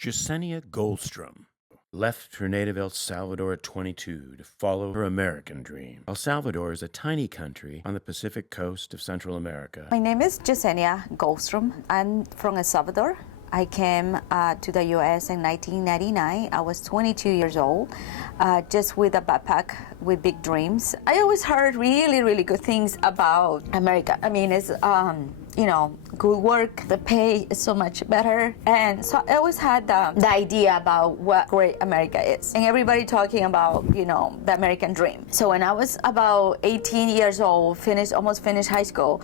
Jessie Goldstrom left her native El Salvador at 22 to follow her American dream. El Salvador is a tiny country on the Pacific coast of Central America. My name is Jessie Goldstrom. I'm from El Salvador. I came to the U.S. in 1999. I was 22 years old, just with a backpack with big dreams. I always heard really, really good things about America. I mean, it's, good work, the pay is so much better. And so I always had the idea about what great America is. And everybody talking about, the American dream. So when I was about 18 years old, almost finished high school,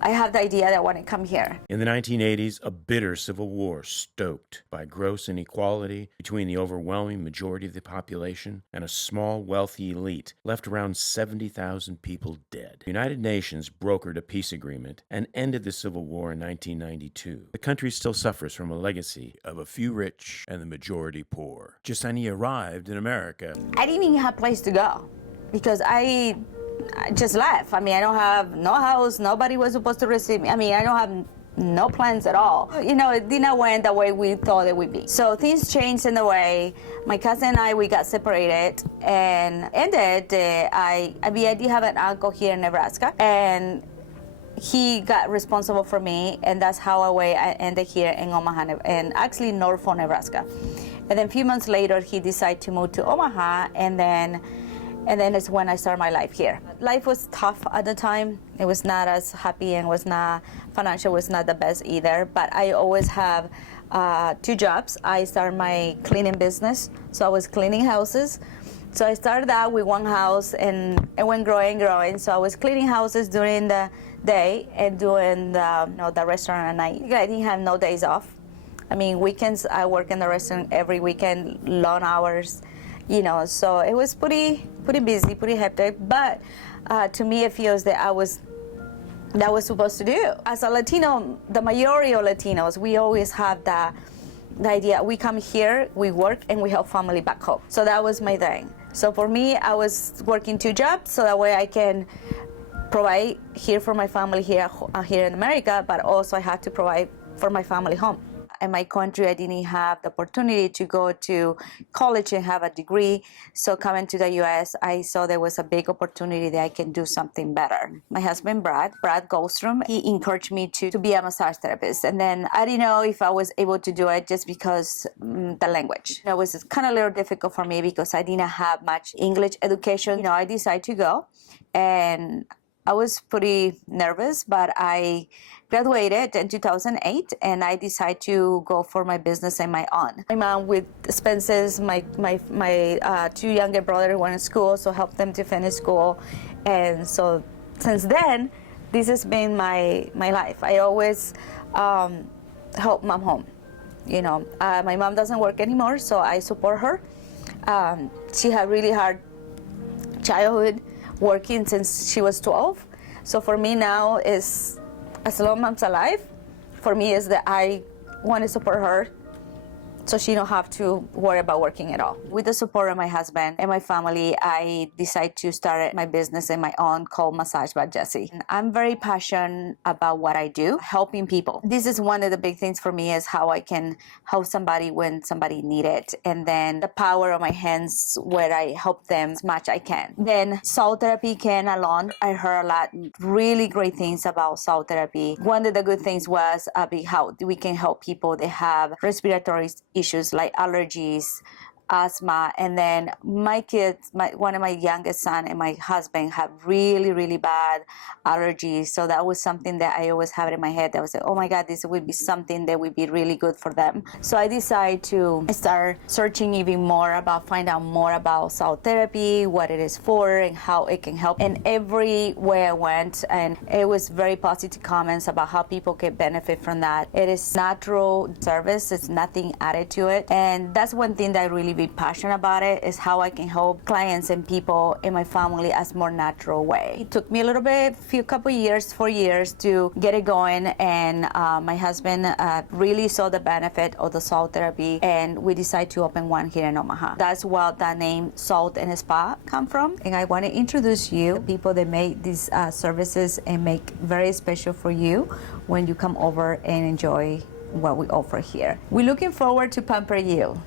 I have the idea that I want to come here. In the 1980s, a bitter civil war stoked by gross inequality between the overwhelming majority of the population and a small, wealthy elite left around 70,000 people dead. The United Nations brokered a peace agreement and ended the civil war in 1992. The country still suffers from a legacy of a few rich and the majority poor. Jessie arrived in America. I didn't even have a place to go because I just left. I mean, I don't have no house. Nobody was supposed to receive me. I mean, I don't have no plans at all. It didn't went the way we thought it would be. So things changed in the way. My cousin and I, we got separated and ended. I did have an uncle here in Nebraska, and he got responsible for me, and that's how I ended here in Omaha, and actually Norfolk, Nebraska. And then a few months later, he decided to move to Omaha, and then it's when I started my life here. Life was tough at the time. It was not as happy, and financial was not the best either, but I always have 2 jobs. I started my cleaning business, so I was cleaning houses. So I started out with one house, and it went growing. So I was cleaning houses during the day and doing the restaurant at night. I didn't have no days off. I mean, weekends, I work in the restaurant every weekend, long hours. So it was pretty busy, pretty hectic, but to me it feels that that was supposed to do. As a Latino, the majority of Latinos, we always have the idea, we come here, we work, and we help family back home. So that was my thing. So for me, I was working 2 jobs, so that way I can provide here for my family here in America, but also I had to provide for my family home. In my country, I didn't have the opportunity to go to college and have a degree. So coming to the U.S., I saw there was a big opportunity that I can do something better. My husband, Brad Goldstrom, he encouraged me to be a massage therapist. And then I didn't know if I was able to do it just because the language. It was kind of a little difficult for me because I didn't have much English education. I decided to go, and I was pretty nervous, but I graduated in 2008, and I decided to go for my business on my own. My mom with expenses, my 2 younger brothers went to school, so helped them to finish school. And so since then, this has been my life. I always help mom home. My mom doesn't work anymore, so I support her. She had really hard childhood, working since she was 12. So for me now is, as long as I'm alive, for me is that I want to support her so she don't have to worry about working at all. With the support of my husband and my family, I decided to start my business in my own called Massage by Jessie. I'm very passionate about what I do, helping people. This is one of the big things for me, is how I can help somebody when somebody needs it. And then the power of my hands where I help them as much I can. Then sound therapy can alone. I heard a lot really great things about sound therapy. One of the good things was how we can help people that have respiratory issues like allergies, asthma. And then my kids, one of my youngest son and my husband have really, really bad allergies. So that was something that I always have in my head. I was like, oh my God, this would be something that would be really good for them. So I decided to start searching even more find out more about sound therapy, what it is for, and how it can help. And everywhere I went, and it was very positive comments about how people can benefit from that. It is natural service. It's nothing added to it. And that's one thing that I really be passionate about it, is how I can help clients and people in my family as more natural way. It took me a little bit, 4 years to get it going, and my husband really saw the benefit of the salt therapy, and we decided to open one here in Omaha. That's where the name Salt and Spa come from, and I want to introduce you to people that make these services and make very special for you when you come over and enjoy what we offer here. We're looking forward to pamper you.